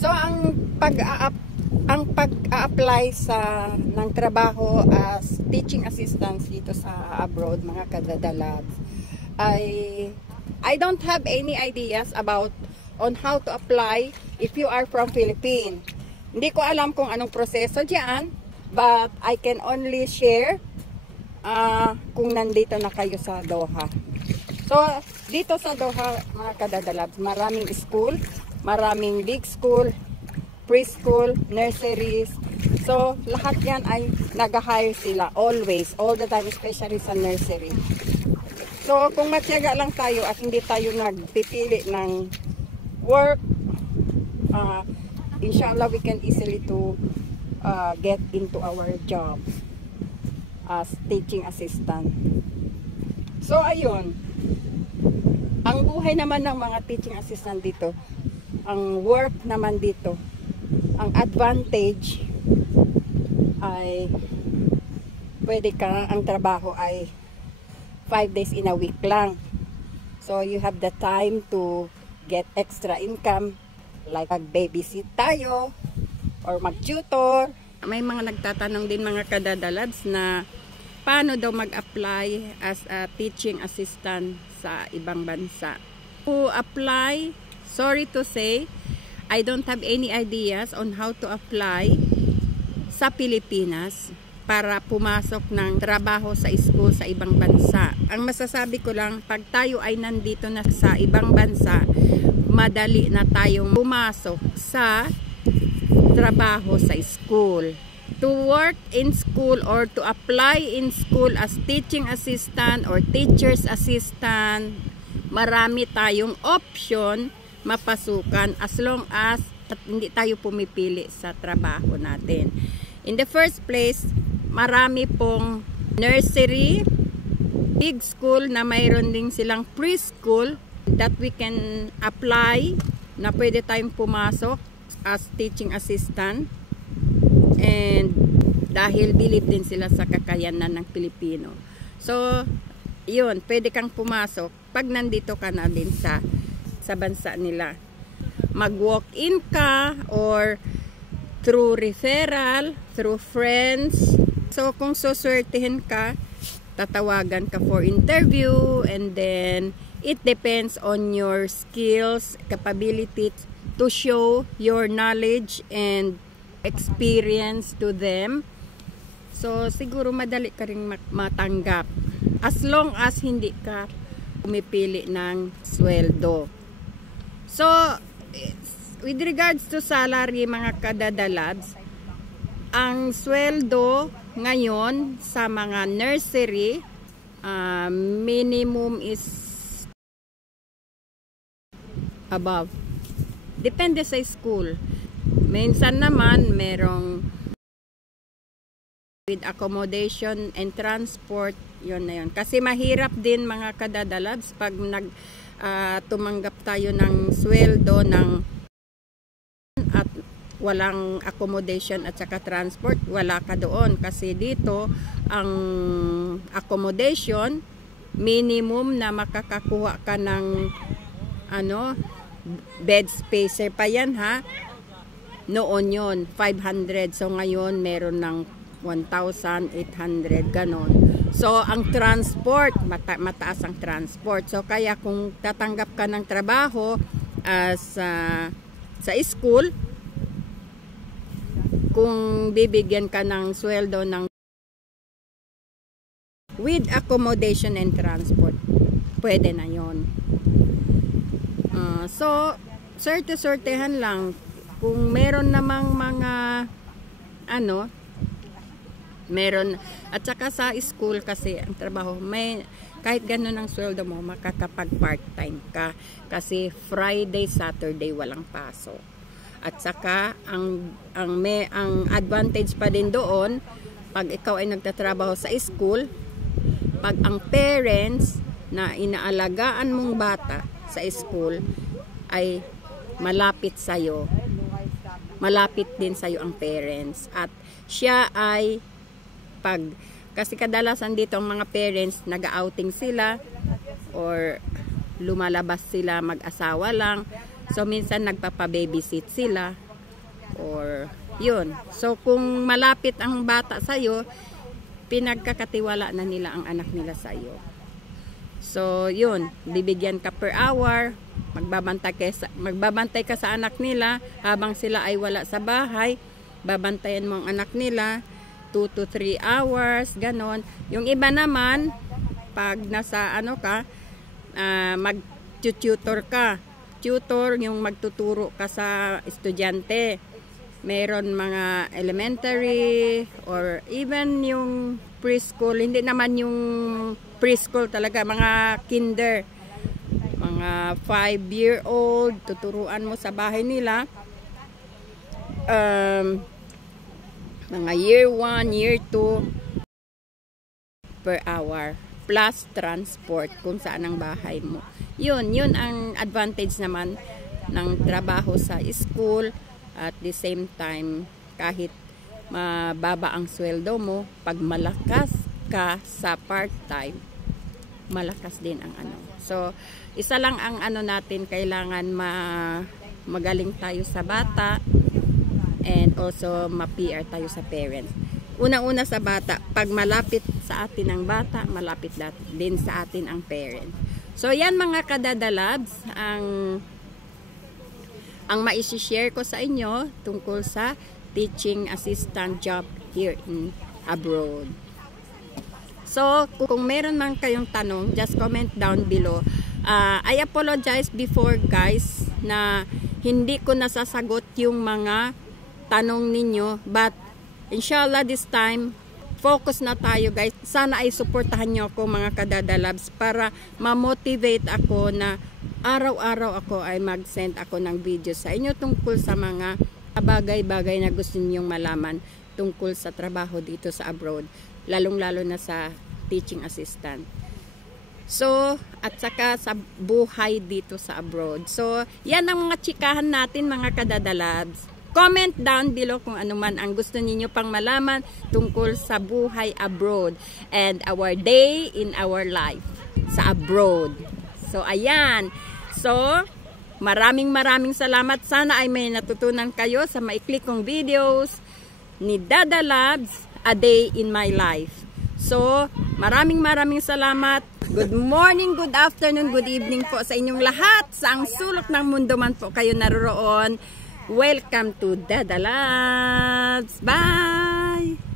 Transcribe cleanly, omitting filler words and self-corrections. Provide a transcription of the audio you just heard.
So ang pag-a-apply ng trabaho as teaching assistants dito sa abroad, mga kadadalags, I don't have any ideas on how to apply if you are from Philippines. Hindi ko alam kung anong proseso diyan, but I can only share kung nandito na kayo sa Doha. So, dito sa Doha, mga kadadalags, maraming school, maraming big school, preschool, nurseries. So, lahat yan ay nag-hire sila always, all the time, especially sa nursery. So, kung matyaga lang tayo at hindi tayo nagpipili ng work, inshallah, we can easily to get into our job as teaching assistant. So, ayun. Ang buhay naman ng mga teaching assistant dito, ang work naman dito, ang advantage ay ang trabaho ay 5 days in a week lang. So you have the time to get extra income, like mag-babysit tayo or mag-tutor. May mga nagtatanong din, mga kadadalads, na paano daw mag-apply as a teaching assistant sa ibang bansa. To apply, sorry to say, I don't have any ideas on how to apply sa Pilipinas para pumasok ng trabaho sa school sa ibang bansa. Ang masasabi ko lang, pag tayo ay nandito na sa ibang bansa, madali na tayong pumasok sa trabaho sa school. To work in school or to apply in school as teaching assistant or teacher's assistant, marami tayong option mapasukan as long as hindi tayo pumipili sa trabaho natin. In the first place, marami pong nursery, big school na mayroon din silang preschool that we can apply na pwede tayong pumasok as teaching assistant. And dahil believe din sila sa kakayanan ng Pilipino. So, yun, pwede kang pumasok pag nandito ka na din sa bansa nila. Mag-walk-in ka or through referral, through friends. So, kung suswertihin ka, tatawagan ka for interview, and then it depends on your skills, capability to show your knowledge and experience to them. So, siguro madali ka rin matanggap as long as hindi ka pumipili ng sweldo. So, with regards to salary, mga kadadalads, ang sweldo ngayon sa mga nursery, minimum is above. Depende sa school. Minsan naman, merong with accommodation and transport, yun na yun. Kasi mahirap din, mga kadadalads, pag tumanggap tayo ng sweldo at walang accommodation at saka transport, wala ka doon. Kasi dito, ang accommodation, minimum na makakakuha ka ng bed spacer pa yan, ha? Noon yon 500. So ngayon meron ng 1,800, ganon. So ang transport, mataas ang transport. So kaya kung tatanggap ka ng trabaho sa school, kung bibigyan ka ng sweldo with accommodation and transport, pwede na yon. So sorte-sortehan lang. Kung meron namang mga meron, at saka sa school kasi ang trabaho, kahit gano'n ang sweldo mo, makakapag part-time ka kasi Friday, Saturday walang pasok. At saka ang advantage pa din doon, pag ikaw ay nagtatrabaho sa school, pag ang parents na inaalagaan mong bata sa school ay malapit sa'yo, malapit din sa'yo ang parents, at siya ay kasi kadalasan dito ang mga parents nag-outing sila or lumalabas sila mag-asawa lang, so minsan nagpapa-babysit sila. or yun. So kung malapit ang bata sa'yo, pinagkakatiwala na nila ang anak nila sa'yo. So yun, bibigyan ka per hour, magbabantay ka sa anak nila habang sila ay wala sa bahay, babantayan mo ang anak nila 2 to 3 hours, ganon. Yung iba naman, pag nasa ano ka, mag-tutor ka. Tutor, yung magtuturo ka sa estudyante. Meron mga elementary or even yung preschool. Hindi naman yung preschool talaga, mga kinder. Mga 5-year-old, tuturuan mo sa bahay nila. Mga year 1, year 2 per hour. Plus transport kung saan ang bahay mo. Yun ang advantage naman ng trabaho sa school. At the same time, kahit mababa ang sweldo mo, pag malakas ka sa part-time, malakas din ang ano. So, isa lang ang ano natin, kailangan magaling tayo sa bata and also ma-PR tayo sa parents. Unang-una sa bata, pag malapit sa atin ang bata, malapit din sa atin ang parents. So, yan mga kadadalabs, ang maisi-share ko sa inyo tungkol sa teaching assistant job here in abroad. So, kung meron man kayong tanong, just comment down below. I apologize before guys na hindi ko nasasagot yung mga tanong ninyo, but inshallah this time, focus na tayo guys. Sana ay suportahan nyo ako mga kadadalabs para ma-motivate ako na araw-araw ako ay mag-send ako ng video sa inyo tungkol sa mga bagay-bagay na gusto ninyong malaman tungkol sa trabaho dito sa abroad, lalong-lalo na sa teaching assistant. So, at saka sa buhay dito sa abroad. So, yan ang mga chikahan natin mga kadadalabs. Comment down below kung ano man ang gusto ninyo pang malaman tungkol sa buhay abroad and our day in our life sa abroad. So, ayan. So, maraming salamat. Sana ay may natutunan kayo sa maikli kong videos ni Dada Labs, A Day in My Life. So, maraming salamat. Good morning, good afternoon, good evening po sa inyong lahat. Sa ang sulok ng mundo man po kayo naroroon. Welcome to Dada Labs. Bye!